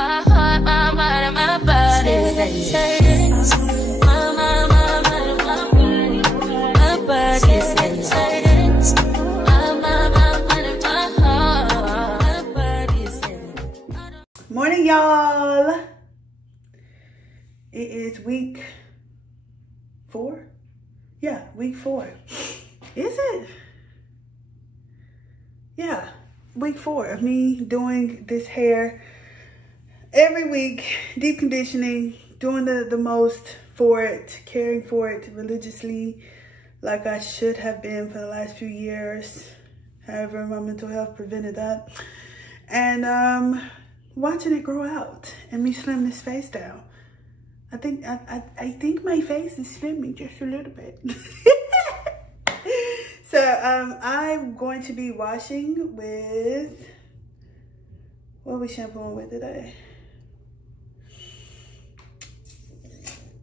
My heart, my mind, and my body. Settings. My mind, and my body. My body. Settings. My mind, and my heart. My body. Morning, y'all. It is week 4. Yeah, week 4. Is it? Yeah, week 4 of me doing this hair every week, deep conditioning, doing the most for it, caring for it religiously like I should have been for the last few years. However, my mental health prevented that. And watching it grow out and me slim this face down. I think my face is slimming just a little bit. So I'm going to be washing with, what are we shampooing with today?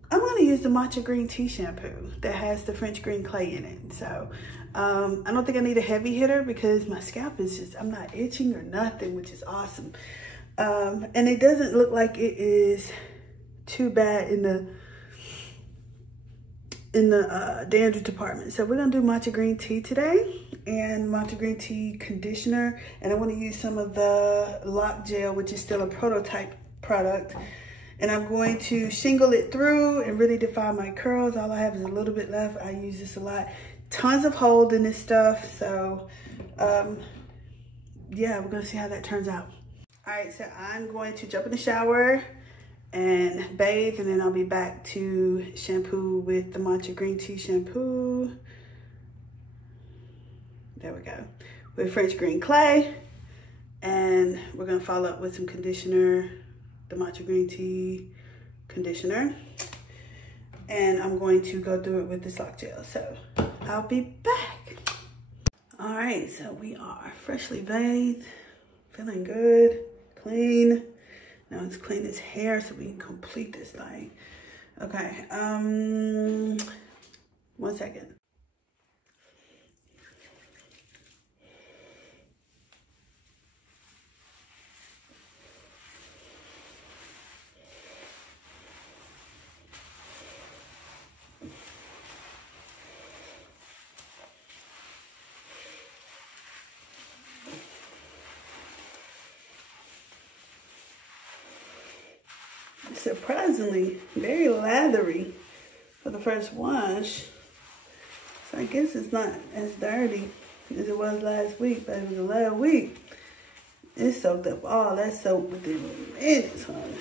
I'm going to use the matcha green tea shampoo that has the French green clay in it. So I don't think I need a heavy hitter because my scalp is just, I'm not itching or nothing, which is awesome. And it doesn't look like it is too bad in the dandruff department. So we're gonna do matcha green tea today and matcha green tea conditioner, and I want to use some of the lock gel, which is still a prototype product, and I'm going to shingle it through and really define my curls. All I have is a little bit left. I use this a lot. Tons of hold in this stuff. So yeah, we're gonna see how that turns out. All right, so I'm going to jump in the shower and bathe, and then I'll be back to shampoo with the matcha green tea shampoo. There we go. With French green clay. And we're gonna follow up with some conditioner, the matcha green tea conditioner. And I'm going to go through it with this lock gel. So I'll be back. All right, so we are freshly bathed, feeling good, clean. Now it's clean as hair so we can complete this thing. Okay, 1 second. Surprisingly very lathery for the first wash, so I guess it's not as dirty as it was last week. But it was the last week, it soaked up all that soap within minutes, honey.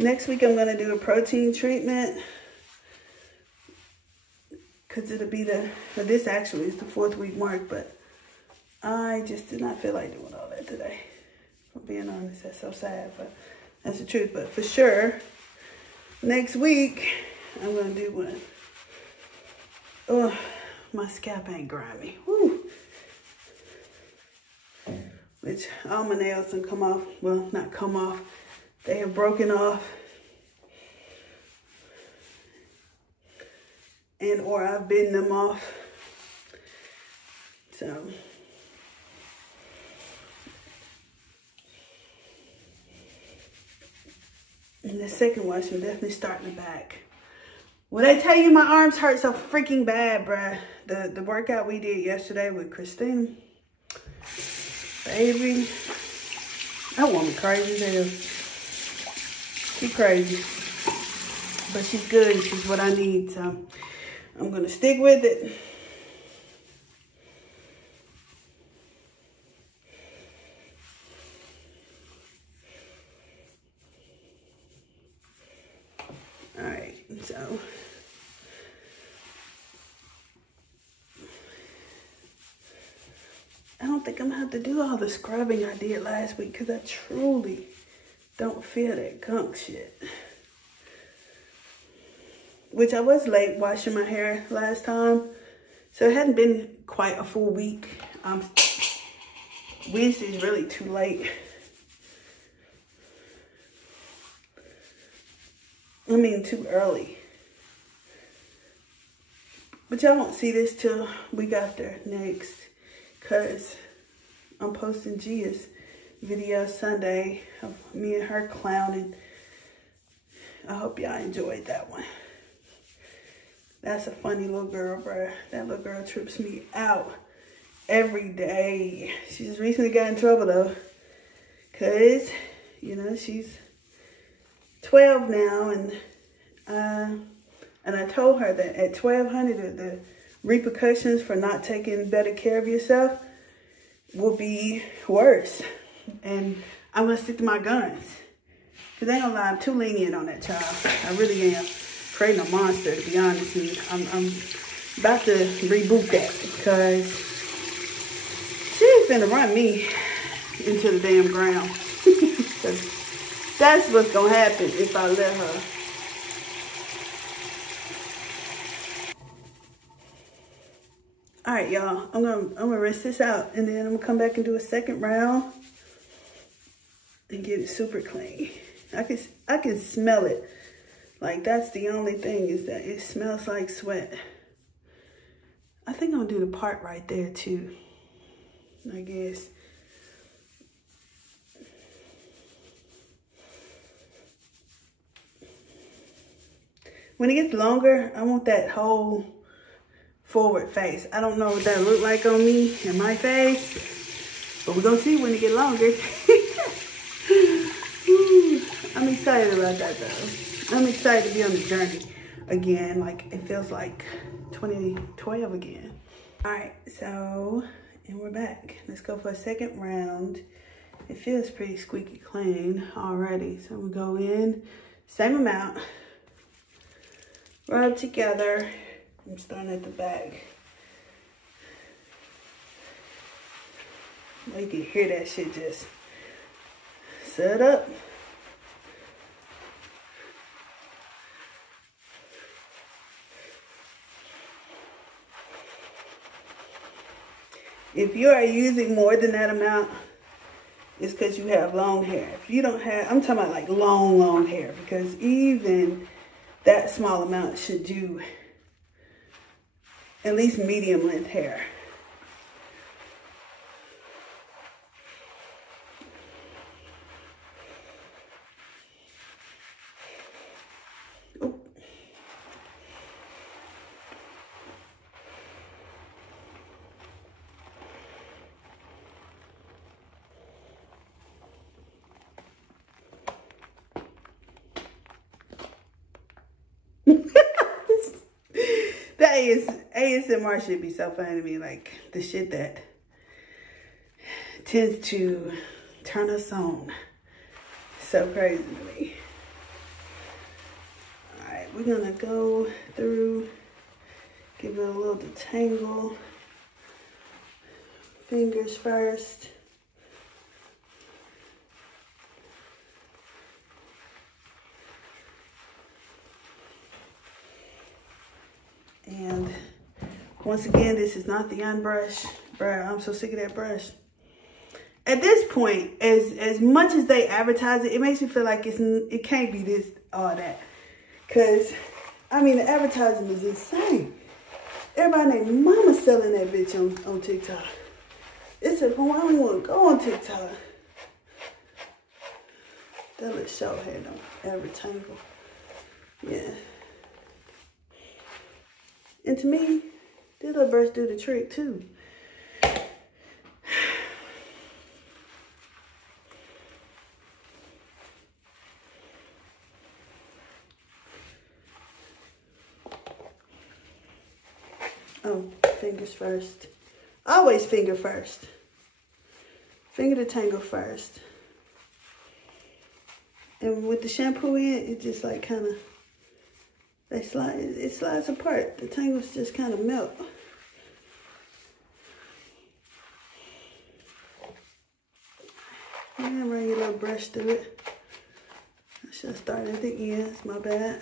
Next week, I'm going to do a protein treatment because it'll be this actually is the 4th week mark, but I just did not feel like doing all that today. For being honest, that's so sad, but that's the truth. But for sure, next week, I'm going to do one. Oh, my scalp ain't grimy. Woo. Which all my nails can come off. Well, not come off. They have broken off, and or I've bitten them off. So and the second wash will definitely start in the back. When I tell you my arms hurt so freaking bad, bruh, the workout we did yesterday with Christine, baby, that woman crazy as hell. She's crazy, but she's good and she's what I need, so I'm gonna stick with it. All right, so I don't think I'm gonna have to do all the scrubbing I did last week because I truly don't feel that gunk shit. Which I was late washing my hair last time, so it hadn't been quite a full week. Wednesday is really too late I mean, too early. But y'all won't see this till week after next, because I'm posting Gia's video Sunday of me and her clowning. I hope y'all enjoyed that one. That's a funny little girl, bruh. That little girl trips me out every day. She just recently got in trouble though, because, you know, she's 12 now, and I told her that at 1,200, the repercussions for not taking better care of yourself will be worse. And I'm going to stick to my guns. Because I ain't going to lie, I'm too lenient on that child. I really am. Creating a monster, to be honest. And I'm about to reboot that, because she's finna run me into the damn ground. That's what's going to happen if I let her. All right, y'all, I'm gonna rinse this out, and then I'm gonna come back and do a second round and get it super clean. I can smell it. Like, that's the only thing, is that it smells like sweat. I think I'm gonna do the part right there too, I guess. When it gets longer, I want that whole forward face. I don't know what that look like on me and my face, but we're gonna see when it get longer. I'm excited about that though. I'm excited to be on the journey again. Like, it feels like 2012 again. All right, so, and we're back. Let's go for a second round. It feels pretty squeaky clean already. So we go in, same amount, rub together. I'm starting at the back. You can hear that shit just set up. If you are using more than that amount, it's because you have long hair. If you don't have, I'm talking about like long hair, because even that small amount should do at least medium length hair. Oop. That ASMR should be so funny to me, like the shit that tends to turn us on. So crazy to me. All right, we're gonna go through, give it a little detangle. Fingers first. And once again, this is not the unbrush. Bruh, I'm so sick of that brush. At this point, as much as they advertise it, it makes me feel like it can't be this, all that. Because, I mean, the advertising is insane. Everybody named Mama selling that bitch on TikTok. It's a point I don't even want to go on TikTok. That little short hair don't ever tangle. Yeah. And to me, this little brush do the trick too. Oh, fingers first. Always finger first. Finger to tangle first. And with the shampoo in, it just like kind of, it slides apart. The tangles just kind of melt. And run your little brush through it. I should have started at the ends, my bad.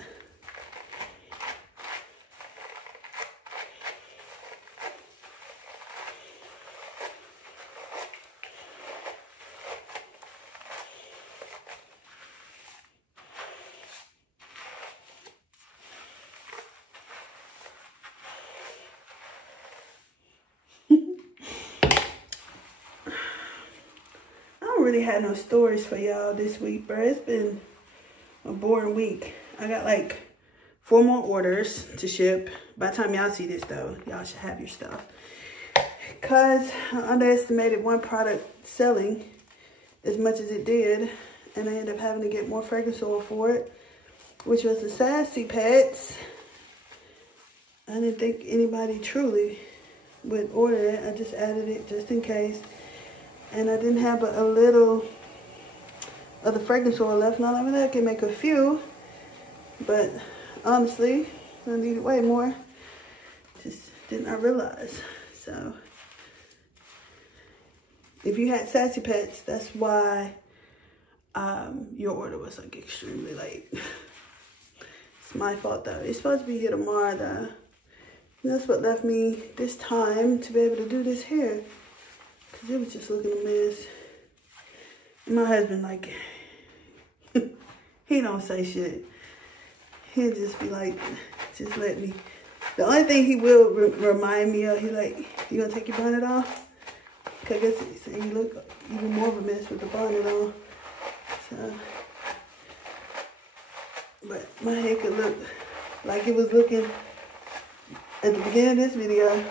really have no stories for y'all this week, bro. It's been a boring week. I got like 4 more orders to ship. By the time y'all see this though, y'all should have your stuff. Cause I underestimated one product selling as much as it did, and I ended up having to get more fragrance oil for it, which was the Sassy Pets. I didn't think anybody truly would order it. I just added it just in case. And I didn't have a little of the fragrance oil left. Now, I mean, I can make a few, but honestly, I needed way more. Just did not realize. So, if you had Sassy Pets, that's why your order was like extremely late. It's my fault though. It's supposed to be here tomorrow though. And that's what left me this time to be able to do this hair. Cause it was just looking a mess. And my husband, like, he don't say shit. He'll just be like, just let me. The only thing he will remind me of, he like, you gonna take your bonnet off? Cause I guess he's saying you look even more of a mess with the bonnet on. So, but my hair could look like it was looking at the beginning of this video.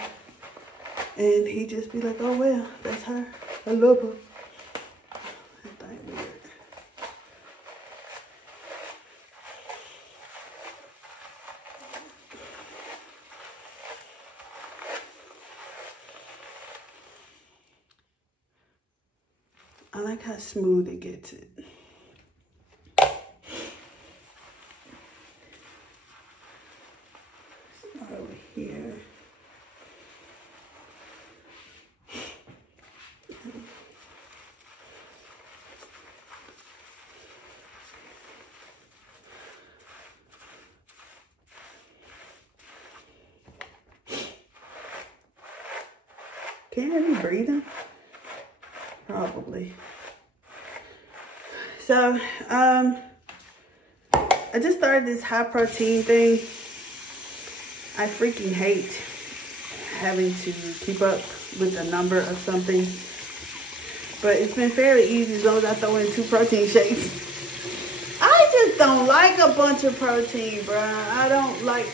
And he just be like, oh well, that's her. I love her. That thing weird. I like how smooth it gets it. Start over here. Can you hear me breathing? Probably. So, I just started this high protein thing. I freaking hate having to keep up with the number of something. But it's been fairly easy as long as I throw in 2 protein shakes. I just don't like a bunch of protein, bruh. I don't like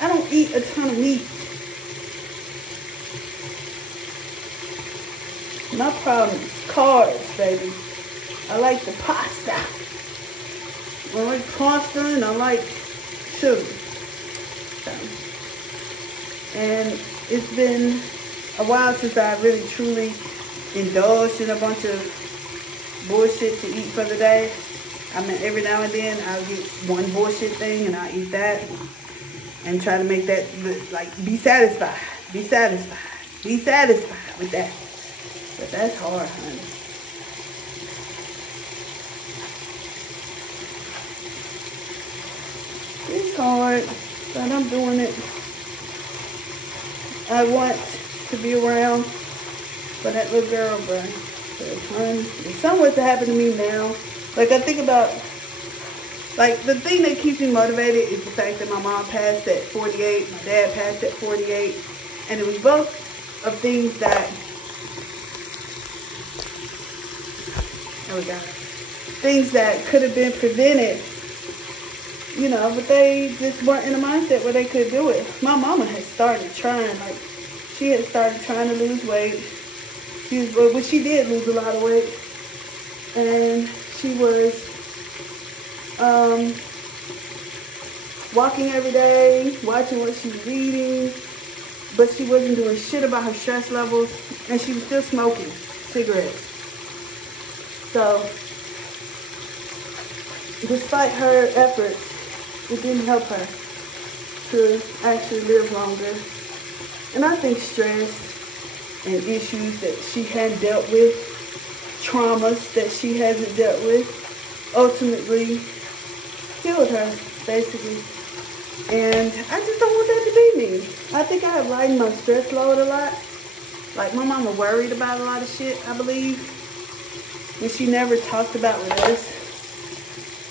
I don't eat a ton of meat. My problem is carbs, baby. I like the pasta. I like pasta and I like sugar. So, and it's been a while since I really truly indulged in a bunch of bullshit to eat for the day. I mean, every now and then I'll get one bullshit thing and I'll eat that and try to make that, like, be satisfied with that. But that's hard, honey. It's hard, but I'm doing it. I want to be around for that little girl, bro. If something was to happen to me now, like I think about, like the thing that keeps me motivated is the fact that my mom passed at 48, my dad passed at 48, and it was both of things that, there we go, things that could have been prevented, you know, but they just weren't in a mindset where they could do it. My mama had started trying, like, she had started trying to lose weight. But she did lose a lot of weight. And she was walking every day, watching what she was eating, but she wasn't doing shit about her stress levels, and she was still smoking cigarettes. So, despite her efforts, it didn't help her to actually live longer. And I think stress and issues that she hadn't dealt with, traumas that she hasn't dealt with, ultimately killed her, basically. And I just don't want that to be me. I think I have lightened my stress load a lot. Like, my mama worried about a lot of shit, I believe, and she never talked about with us.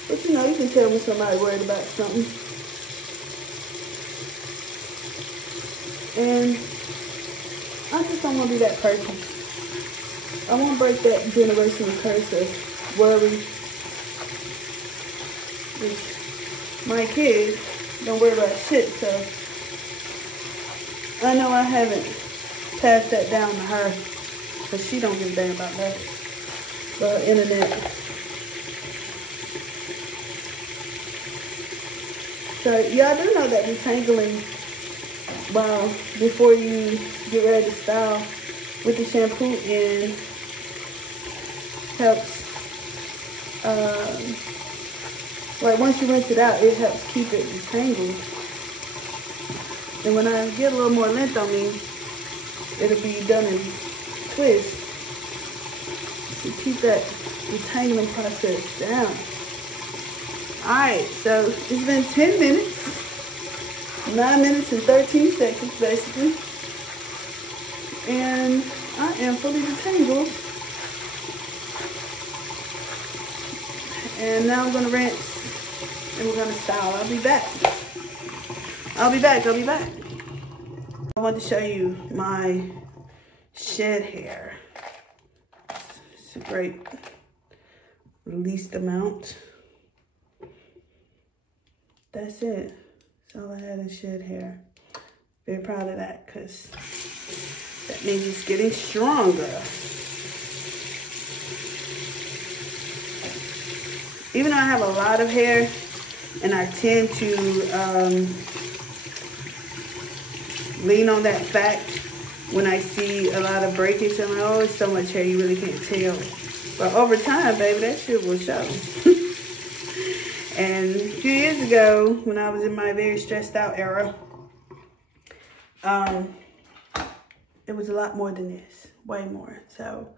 But you know, you can tell when somebody worried about something. And I just don't want to be that person. I won't break that generational curse of worry. My kids don't worry about shit, so I know I haven't passed that down to her, because she don't give a damn about that. The internet. So y'all do know that detangling before you get ready to style with the shampoo in helps, like once you rinse it out, it helps keep it detangled. And when I get a little more length on me, it'll be done in twists to keep that detangling process down. Alright, so it's been 10 minutes, 9 minutes and 13 seconds basically. And I am fully detangled. And now I'm gonna rinse and we're gonna style. I'll be back. I want to show you my shed hair. It's a great least amount. That's it. That's all I had is shed hair. Very proud of that because that means it's getting stronger. Even though I have a lot of hair and I tend to lean on that fact when I see a lot of breakage, I'm like, oh, it's so much hair you really can't tell. But over time, baby, that shit will show. And a few years ago, when I was in my very stressed out era, it was a lot more than this, way more. So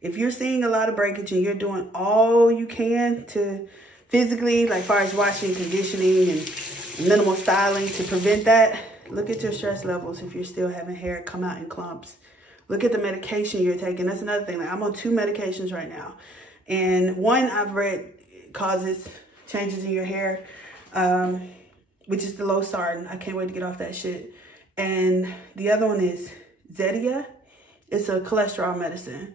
if you're seeing a lot of breakage and you're doing all you can to physically, like far as washing, conditioning, and minimal styling to prevent that, look at your stress levels if you're still having hair come out in clumps. Look at the medication you're taking. That's another thing. Like I'm on 2 medications right now. And one I've read causes changes in your hair, which is the Losartan. I can't wait to get off that shit. And the other one is Zetia. It's a cholesterol medicine.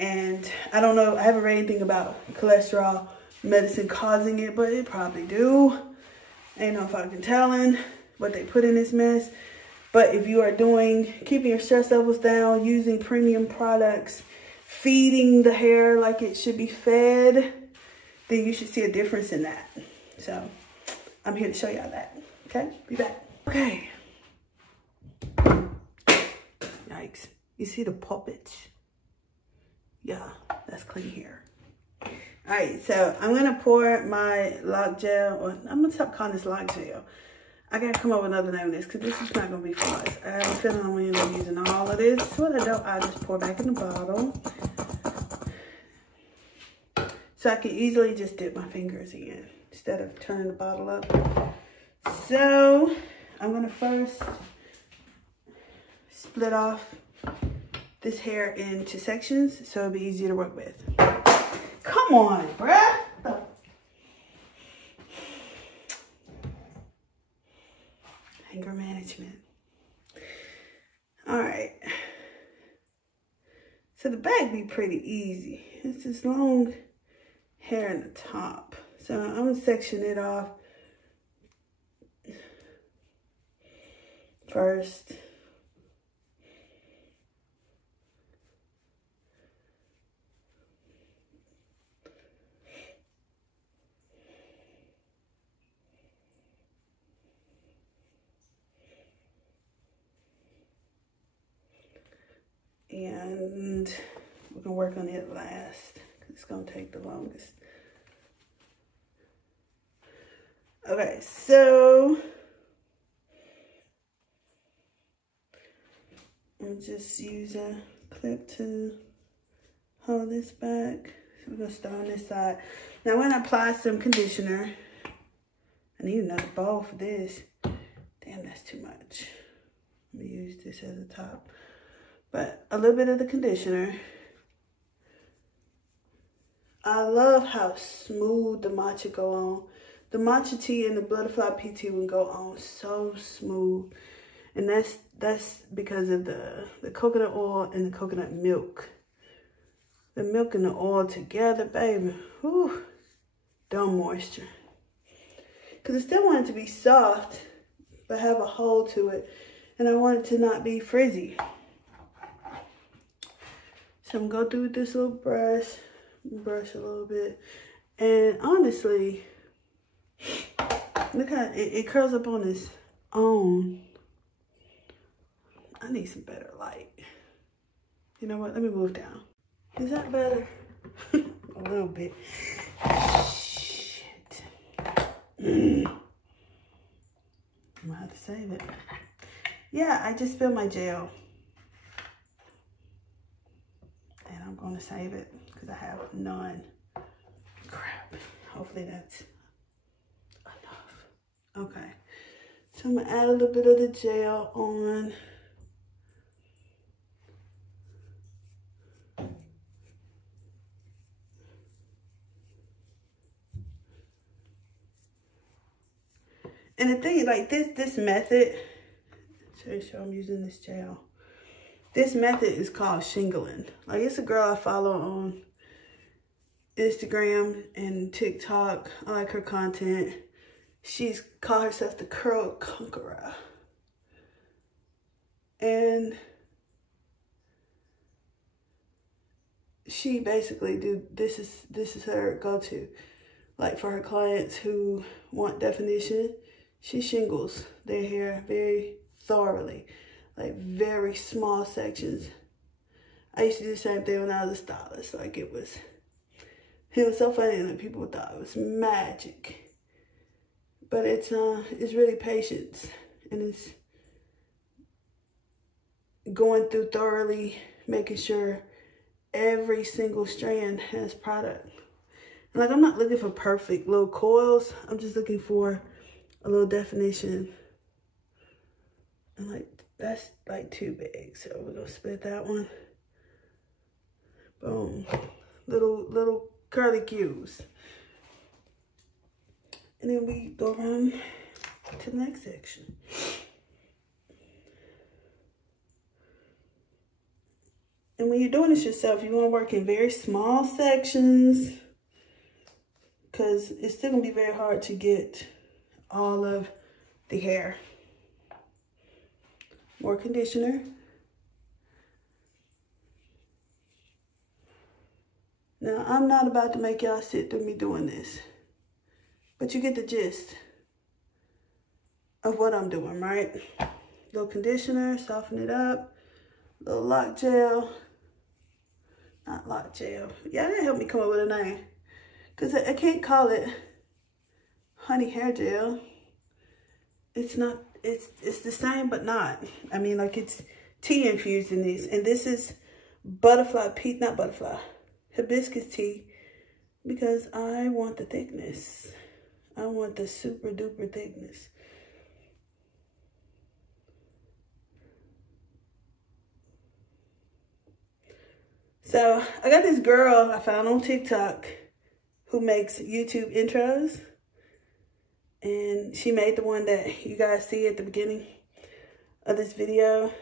And I don't know, I haven't read anything about cholesterol medicine causing it, but it probably do. Ain't no fucking telling what they put in this mess. But if you are keeping your stress levels down, using premium products, feeding the hair like it should be fed, then you should see a difference in that. So I'm here to show y'all that. Okay, be back. Okay. Yikes. You see the puppets? Yeah, that's clean hair. All right, so I'm gonna pour my lock gel, or I'm gonna stop calling this lock gel. I gotta come up with another name of this because this is not gonna be for us. I have a feeling I'm gonna end up using all of this. What I don't, I just pour back in the bottle. So I can easily just dip my fingers in instead of turning the bottle up. So I'm gonna first split off this hair into sections so it'll be easier to work with. Come on, bruh. Anger management. All right. So the back be pretty easy. It's this long hair in the top. So I'm gonna section it off first. And we're gonna work on it last because it's gonna take the longest. Okay, so I'm just use a clip to hold this back. So we're gonna start on this side. Now I'm gonna apply some conditioner. I need another bowl for this. Damn, that's too much. Let me use this as a top. But a little bit of the conditioner. I love how smooth the matcha go on. The matcha tea and the butterfly PT will go on so smooth. And that's because of the coconut oil and the coconut milk. The milk and the oil together, baby. Whew. Dumb moisture. Because I still want it to be soft, but have a hold to it. And I want it to not be frizzy. So I'm going to go through with this little brush a little bit. And honestly, look how it curls up on its own. I need some better light. You know what? Let me move down. Is that better? A little bit. Shit. I'm gonna have to save it. Yeah, I just spilled my gel. And I'm gonna save it because I have none. Crap. Hopefully that's enough. Okay. So I'm gonna add a little bit of the gel on. And the thing, like this method, so I'm using this gel. This method is called shingling. Like, it's a girl I follow on Instagram and TikTok. I like her content. She's called herself the Curl Conqueror. And she basically this is her go-to. Like, for her clients who want definition, she shingles their hair very thoroughly, like very small sections. I used to do the same thing when I was a stylist. Like, it was so funny that people thought it was magic. But it's really patience, and it's going through thoroughly, making sure every single strand has product. And like, I'm not looking for perfect little coils. I'm just looking for a little definition. And like, that's like too big. So we're gonna split that one. Boom. Little curly cues. And then we go around to the next section. And when you're doing this yourself, you want to work in very small sections, because it's still gonna be very hard to get all of the hair. More conditioner. Now, I'm not about to make y'all sit through me doing this, but you get the gist of what I'm doing, right? Little conditioner, soften it up. Little lock gel. Not lock gel. Yeah, that helped me come up with a name, because I can't call it honey hair gel. It's not, it's the same, but not. I mean, like, it's tea infused in these. And this is hibiscus tea, because I want the thickness. I want the super duper thickness. So I got this girl I found on TikTok who makes YouTube intros. And she made the one that you guys see at the beginning of this video.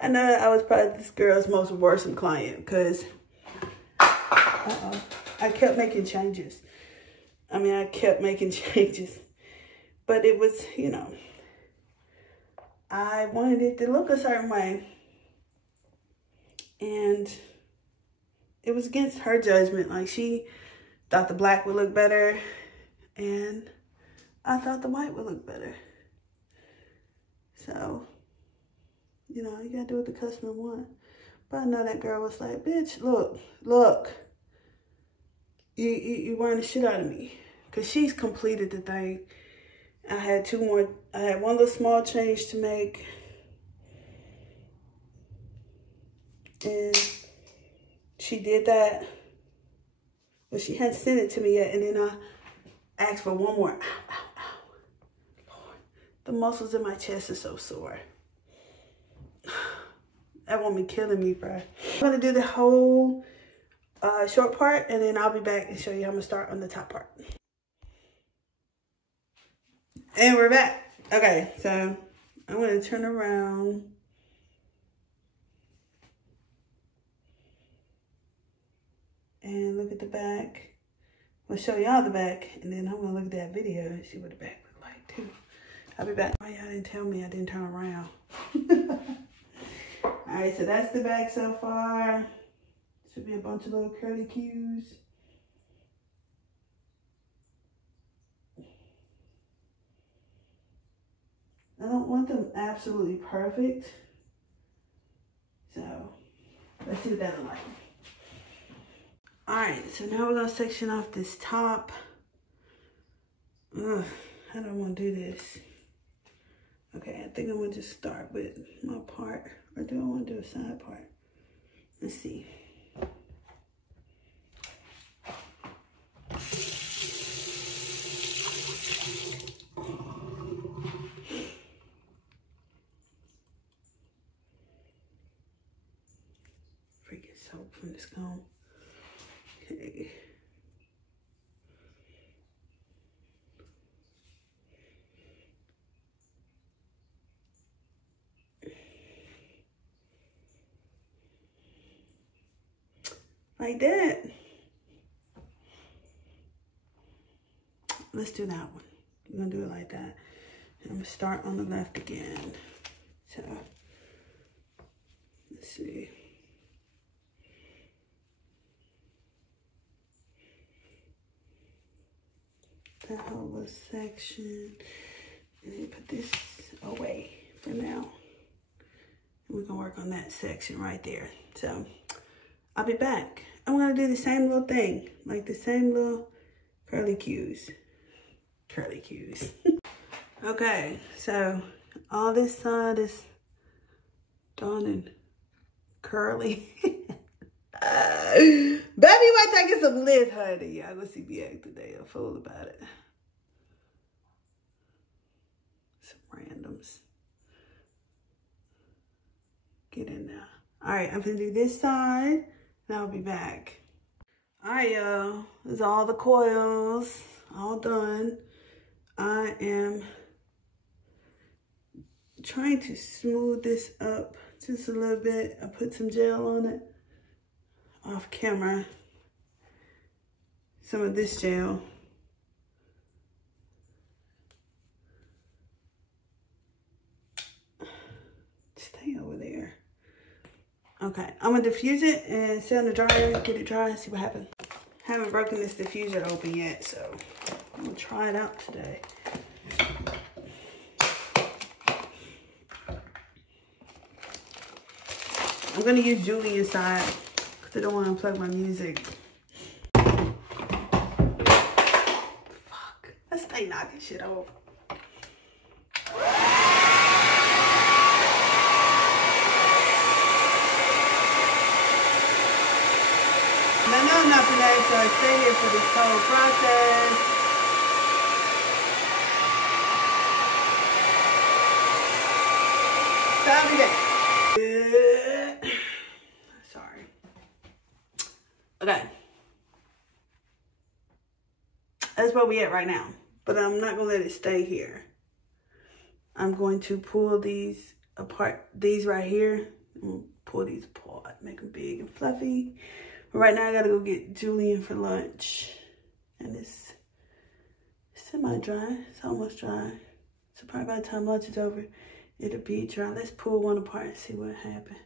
I know I was probably this girl's most worrisome client, because I kept making changes. I mean, I kept making changes. But it was, you know, I wanted it to look a certain way. And it was against her judgment. Like, she thought the black would look better, and I thought the white would look better. So, you know, you gotta do what the customer want. But I know that girl was like, bitch, look. You wearing the shit out of me. Because she's completed the thing. I had one little small change to make. And she did that, but she hadn't sent it to me yet. And then I asked for one more. Ow, ow, ow. Lord, the muscles in my chest are so sore. That won't be killing me, bro. I'm gonna do the whole short part, and then I'll be back and show you how I'm gonna start on the top part. And we're back. Okay, so I'm gonna turn around. and look at the back. I'll show y'all the back, and then I'm gonna look at that video and see what the back look like too. I'll be back. Why y'all didn't tell me I didn't turn around? All right, so that's the back so far. Should be a bunch of little curly cues. I don't want them absolutely perfect. So let's see what that looks like. All right, so now we're gonna section off this top. Ugh, how do I wanna do this? Okay, I think I'm gonna just start with my part, or do I wanna do a side part? Let's see. Freaking soap from this comb. Okay. Like that. Let's do that one. We're gonna do it like that. And I'm gonna start on the left again. So, let's see. That whole little section. And then put this away for now. And we're gonna work on that section right there. So, I'll be back. I'm gonna do the same little thing, like the same little curly cues. Curly cues. Okay, so all this side is done and curly. Baby, wait till I get some lift, honey. Y'all gonna see me act today a fool about it. Some randoms. Get in there. All right, I'm gonna do this side. And I'll be back. All right, y'all. This is all the coils, all done. I am trying to smooth this up just a little bit. I put some gel on it off camera. Some of this gel. Stay over there. Okay, I'm gonna diffuse it and sit on the dryer, get it dry, and see what happens. Haven't broken this diffuser open yet, so I'm gonna try it out today. I'm gonna use Julie inside because I don't want to unplug my music. Fuck, let's stay knocking shit off. I know not today, so I stay here for this whole process. So I'll be back. Sorry. Okay. That's where we at right now. But I'm not going to let it stay here. I'm going to pull these apart. These right here. I'm going to pull these apart. Make them big and fluffy. Right now, I gotta go get Julian for lunch. And it's semi-dry. It's almost dry. So probably by the time lunch is over, it'll be dry. Let's pull one apart and see what happened.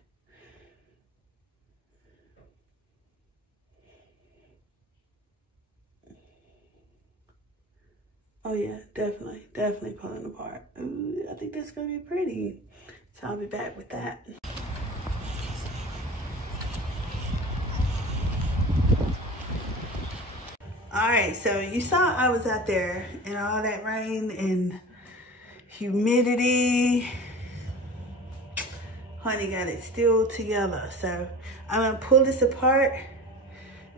Oh yeah, definitely pulling apart. Ooh, I think that's gonna be pretty. So I'll be back with that. All right, so you saw I was out there in all that rain and humidity. Honey got it still together. So I'm gonna pull this apart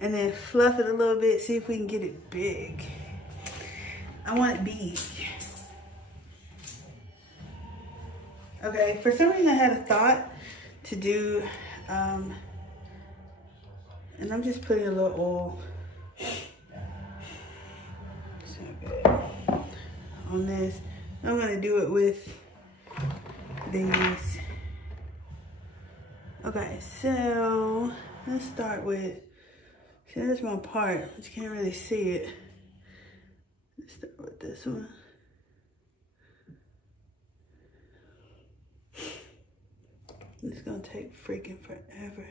and then fluff it a little bit, see if we can get it big. I want it big. Okay, for some reason I had a thought to do, and I'm just putting a little oil. On this. I'm gonna do it with these. Okay, so let's start with See, that's my part, but you can't really see it. Let's start with this one. It's gonna take freaking forever.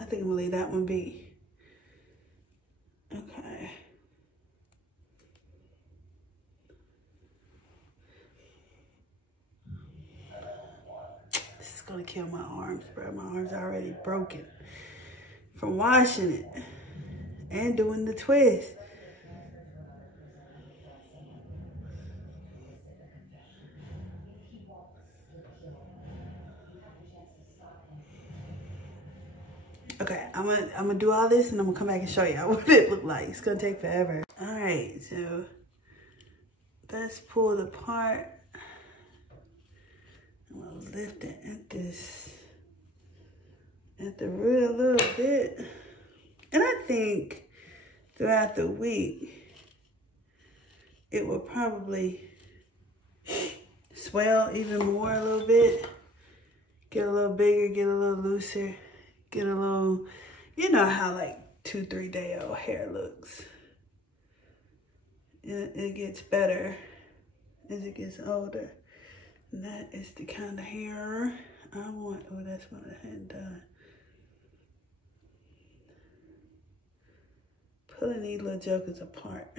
I think I'm gonna leave that one be. Okay. This is gonna kill my arms, bro. My arms are already broken from washing it and doing the twist. Okay, I'm gonna do all this and I'm gonna come back and show y'all what it look like. It's gonna take forever. All right, so let's pull it apart. I'm gonna lift it at the root a little bit. And I think throughout the week, it will probably swell even more a little bit. Get a little bigger, get a little looser. Get a little, you know how like 2-3 day old hair looks. It gets better as it gets older. And that is the kind of hair I want. Oh, that's what I had done. Pulling these little jokers apart.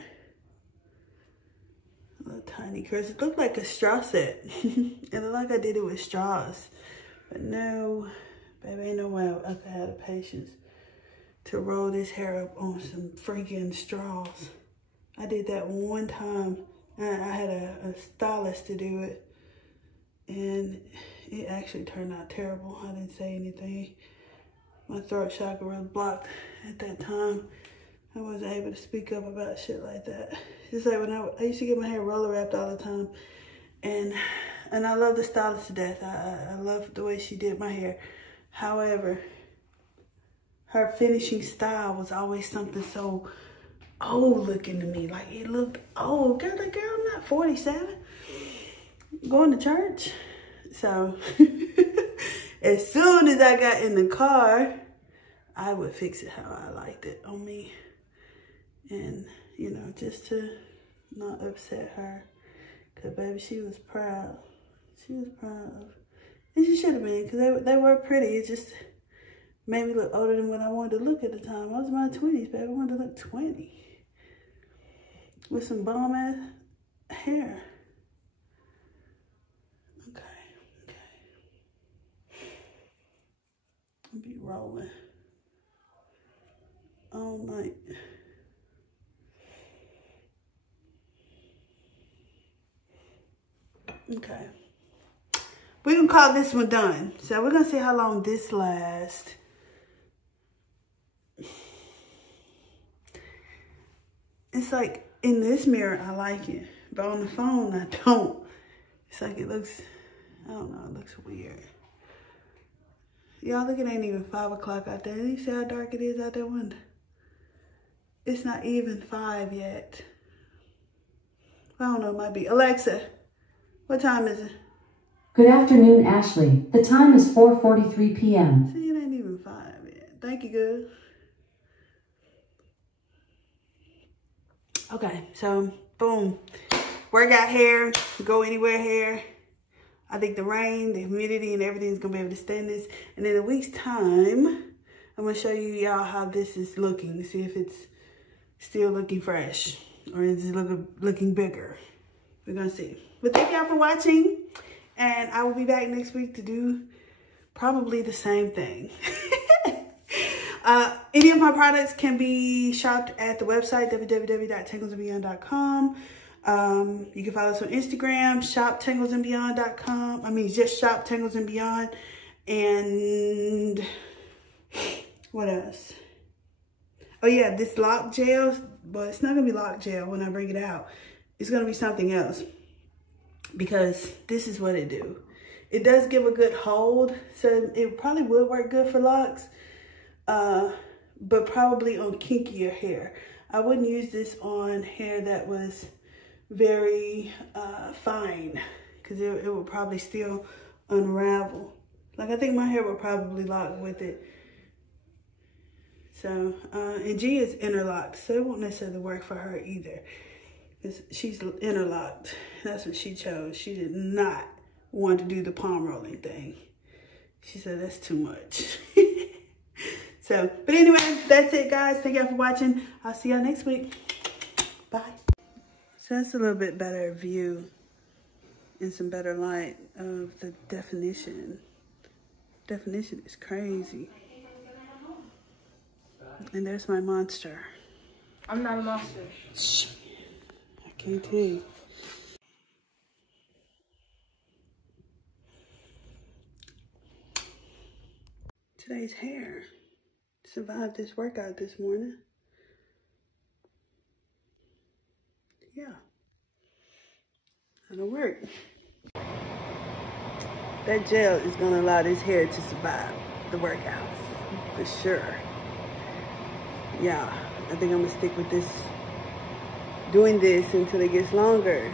Little tiny curls. It looked like a straw set. It looked like I did it with straws. But no. Baby, ain't no way I could have the patience to roll this hair up on some freaking straws. I did that one time. I had a stylist to do it. And it actually turned out terrible. I didn't say anything. My throat chakra was blocked at that time. I wasn't able to speak up about shit like that. Just like when I used to get my hair roller wrapped all the time. And I love the stylist to death. I love the way she did my hair. However, her finishing style was always something so old looking to me. Like it looked old. Girl, I'm not 47. Going to church. So as soon as I got in the car, I would fix it how I liked it on me. And, you know, just to not upset her. Because, baby, she was proud. She was proud. And she should have been, because they were pretty. It just made me look older than what I wanted to look at the time. I was in my 20s, baby. I wanted to look 20. With some bomb-ass hair. Okay. I'll be rolling all night. Okay. We're going to call this one done. So we're going to see how long this lasts. It's like in this mirror, I like it. But on the phone, I don't. It's like it looks, I don't know, it looks weird. Y'all, look, it ain't even 5 o'clock out there. You see how dark it is out that window? It's not even 5 yet. I don't know, it might be. Alexa, what time is it? Good afternoon, Ashley. The time is 4:43 p.m. See, it ain't even 5 yet. Thank you, good. Okay, so boom. Workout hair, go anywhere hair. I think the rain, the humidity, and everything's gonna be able to stand this. And in a week's time, I'm gonna show you y'all how this is looking. See if it's still looking fresh or is it looking bigger. We're gonna see. But thank y'all for watching. And I will be back next week to do probably the same thing. Any of my products can be shopped at the website, www.tanglesandbeyond.com. You can follow us on Instagram, shoptanglesandbeyond.com. I mean, just shop Tangles and Beyond. And what else? Oh yeah, this lock gel, but it's not gonna be lock gel when I bring it out. It's gonna be something else. because this is what it do. It does give a good hold, so it probably would work good for locks, but probably on kinkier hair. I wouldn't use this on hair that was very fine, because it would probably still unravel. Like, I think my hair would probably lock with it. So, and G is interlocked, so it won't necessarily work for her either, because she's interlocked. That's what she chose. She did not want to do the palm rolling thing. She said that's too much. So, but anyway, that's it, guys. Thank y'all for watching. I'll see y'all next week. Bye. So that's a little bit better view and some better light of the definition. Definition is crazy. And there's my monster. I'm not a monster. Shh. I can't tell you. Today's hair survived this workout this morning. Yeah. That'll work. That gel is going to allow this hair to survive the workout for sure. Yeah, I think I'm going to stick with this, doing this until it gets longer.